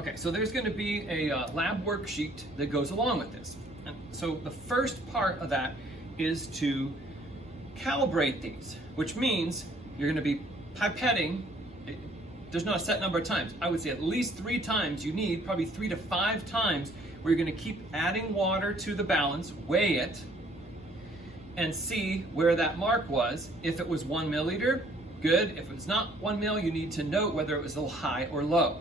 Okay, so there's going to be a lab worksheet that goes along with this. And so the first part of that is to calibrate these, which means you're going to be pipetting. There's not a set number of times. I would say at least 3 times you need, probably 3 to 5 times, where you're going to keep adding water to the balance, weigh it, and see where that mark was. If it was 1 milliliter, good. If it's not 1 mil, you need to note whether it was a little high or low.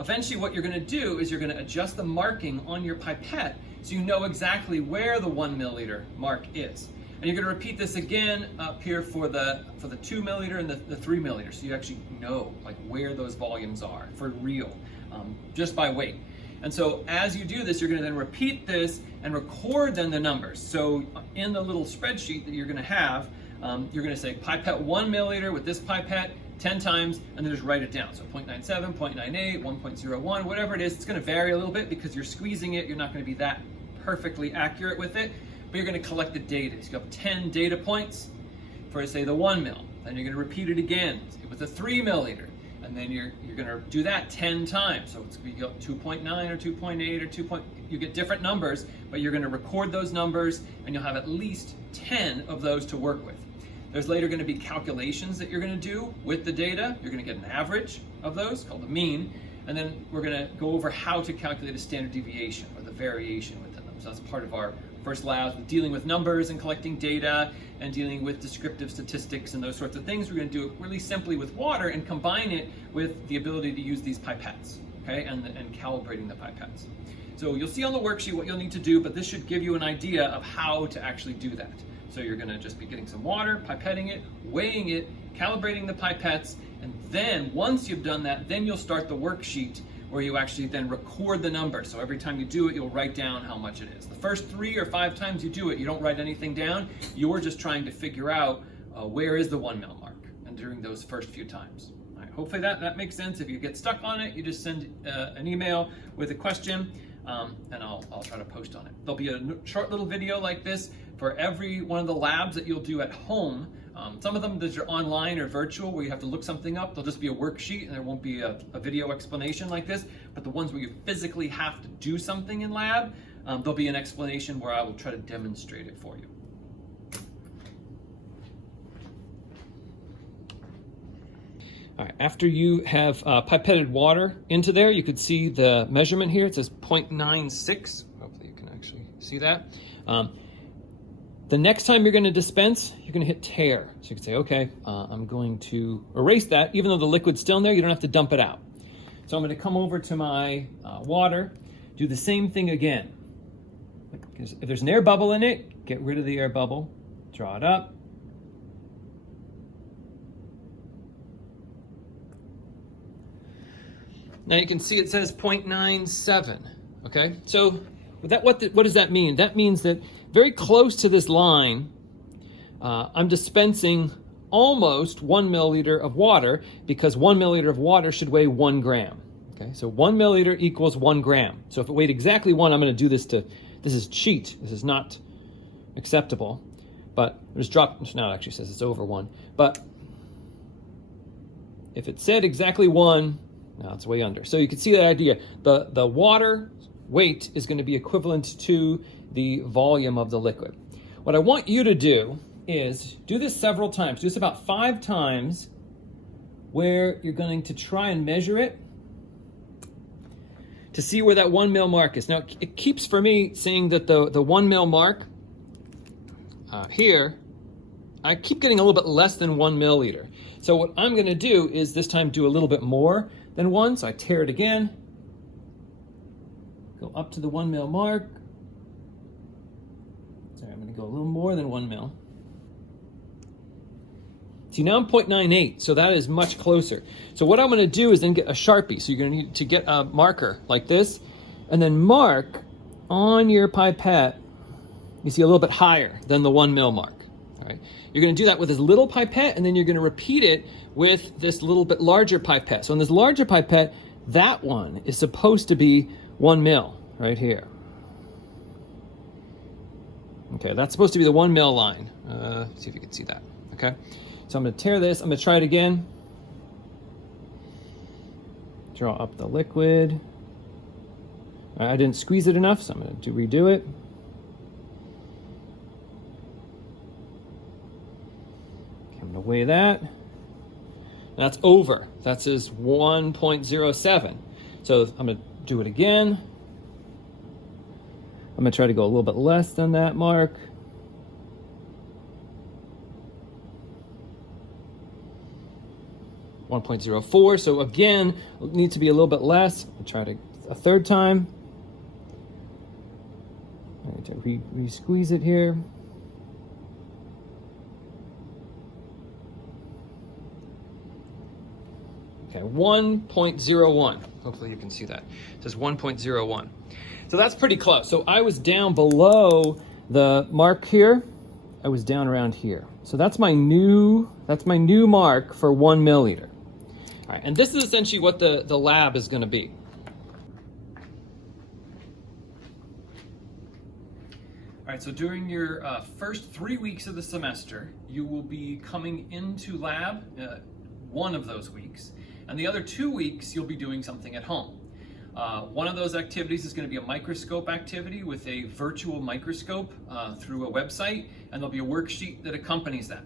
Eventually what you're going to do is you're going to adjust the marking on your pipette so you know exactly where the 1 milliliter mark is. And you're going to repeat this again up here for the 2 milliliter and the 3 milliliter, so you actually know like where those volumes are for real, just by weight. And so as you do this, you're going to then repeat this and record then the numbers. So in the little spreadsheet that you're going to have, you're going to say pipette 1 milliliter with this pipette 10 times, and then just write it down. So 0.97, 0.98, 1.01, whatever it is. It's going to vary a little bit because you're squeezing it. You're not going to be that perfectly accurate with it, but you're going to collect the data. So you have 10 data points for, say, the 1 mil. Then you're going to repeat it again with the 3 milliliter. And then you're going to do that 10 times. So it's going to be 2.9 or 2.8 or 2. You get different numbers, but you're going to record those numbers, and you'll have at least 10 of those to work with. There's later going to be calculations that you're going to do with the data. You're going to get an average of those, called the mean, and then we're going to go over how to calculate a standard deviation or the variation within them. So that's part of our first labs with dealing with numbers and collecting data and dealing with descriptive statistics and those sorts of things. We're going to do it really simply with water and combine it with the ability to use these pipettes, okay, and calibrating the pipettes. So you'll see on the worksheet what you'll need to do, but this should give you an idea of how to actually do that. So you're going to just be getting some water, pipetting it, weighing it, calibrating the pipettes, and then once you've done that, then you'll start the worksheet where you actually then record the number. So every time you do it, you'll write down how much it is. The first 3 or 5 times you do it, you don't write anything down. You're just trying to figure out where is the 1 mil mark, and during those first few times. All right, hopefully that makes sense. If you get stuck on it, you just send an email with a question, and I'll try to post on it. There'll be a short little video like this for every one of the labs that you'll do at home. Some of them that are online or virtual where you have to look something up, there'll just be a worksheet and there won't be a video explanation like this. But the ones where you physically have to do something in lab, there'll be an explanation where I will try to demonstrate it for you. All right, after you have pipetted water into there, you could see the measurement here. It says 0.96. Hopefully you can actually see that. The next time you're going to dispense, you're going to hit tear. So you can say, okay, I'm going to erase that. Even though the liquid's still in there, you don't have to dump it out. So I'm going to come over to my water, do the same thing again. If there's an air bubble in it, get rid of the air bubble, draw it up. Now you can see it says 0.97, okay? So what does that mean? That means that very close to this line, I'm dispensing almost 1 milliliter of water, because 1 milliliter of water should weigh 1 gram. Okay, so 1 milliliter equals 1 gram. So if it weighed exactly 1, I'm going to do this this is cheat. This is not acceptable. But just drop, now it actually says it's over 1. But if it said exactly 1, now it's way under. So you can see that idea. The water weight is going to be equivalent to the volume of the liquid. What I want you to do is do this several times. Do this about 5 times, where you're going to try and measure it to see where that 1 mil mark is. Now it keeps for me saying that the 1 mil mark here, I keep getting a little bit less than 1 milliliter. So what I'm going to do is this time do a little bit more than 1. So I tear it again, go up to the 1 mil mark. Sorry, I'm going to go a little more than 1 mil. See, now I'm 0.98, so that is much closer. So what I'm going to do is then get a Sharpie. So you're going to need to get a marker like this, and then mark on your pipette, you see a little bit higher than the 1 mil mark. All right. You're going to do that with this little pipette, and then you're going to repeat it with this little bit larger pipette. So in this larger pipette, that one is supposed to be 1 mil right here. Okay, that's supposed to be the 1 mil line. See if you can see that. Okay, so I'm going to tear this. I'm going to try it again. Draw up the liquid. I didn't squeeze it enough, so I'm going to redo it. Okay, I'm going to weigh that. That's over. That says 1.07. So I'm going to do it again. I'm going to try to go a little bit less than that mark. .04. So again, it needs to be a little bit less. I'll try to a third time. I need to re-squeeze it here. Okay, 1.01. Hopefully you can see that. It says 1.01. So that's pretty close. So I was down below the mark here. I was down around here. So that's my new mark for 1 milliliter. All right, and this is essentially what the lab is going to be. All right, so during your first 3 weeks of the semester, you will be coming into lab one of those weeks, and the other 2 weeks you'll be doing something at home. One of those activities is going to be a microscope activity with a virtual microscope through a website, and there'll be a worksheet that accompanies that.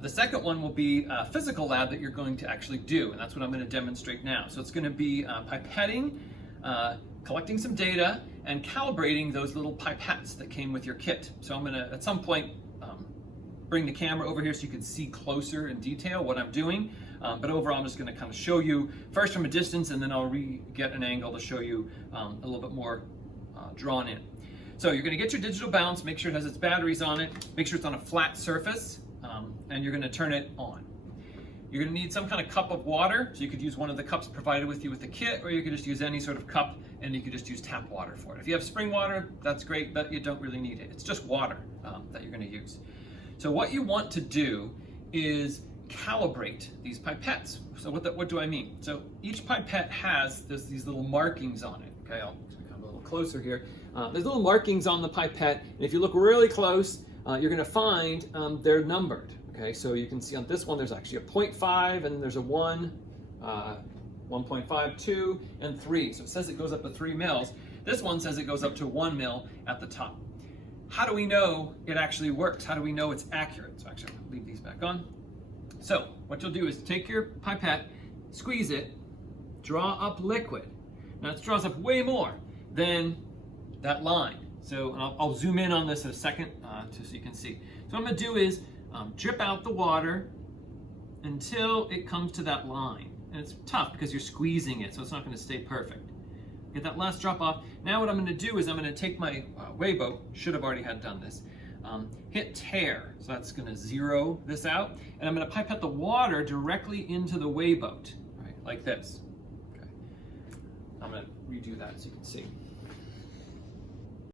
The second one will be a physical lab that you're going to actually do, and that's what I'm going to demonstrate now. So it's going to be pipetting, collecting some data, and calibrating those little pipettes that came with your kit. So I'm going to, at some point, bring the camera over here so you can see closer in detail what I'm doing. But overall, I'm just going to kind of show you first from a distance, and then I'll get an angle to show you a little bit more drawn in. So you're going to get your digital balance, make sure it has its batteries on it, make sure it's on a flat surface, and you're going to turn it on. You're going to need some kind of cup of water, so you could use one of the cups provided with you with the kit, or you could just use any sort of cup, and you could just use tap water for it. If you have spring water, that's great, but you don't really need it. It's just water that you're going to use. So what you want to do is calibrate these pipettes. So what do I mean? So each pipette has these little markings on it. Okay, I'll come a little closer here. There's little markings on the pipette, and if you look really close, you're going to find they're numbered. Okay, so you can see on this one there's actually a 0.5, and there's a 1, 1.5, 2, and 3. So it says it goes up to 3 mils. This one says it goes up to 1 mil at the top. How do we know it actually works? How do we know it's accurate? So actually, I'll leave these back on. So what you'll do is take your pipette, squeeze it, draw up liquid. Now it draws up way more than that line. So I'll zoom in on this in a second so you can see. So what I'm going to do is drip out the water until it comes to that line. And it's tough because you're squeezing it, so it's not going to stay perfect. Get that last drop off. Now what I'm going to do is I'm going to take my weigh boat, should have already had done this, hit tare. So that's going to zero this out. And I'm going to pipette the water directly into the weigh boat, right, like this. Okay. I'm going to redo that so you can see.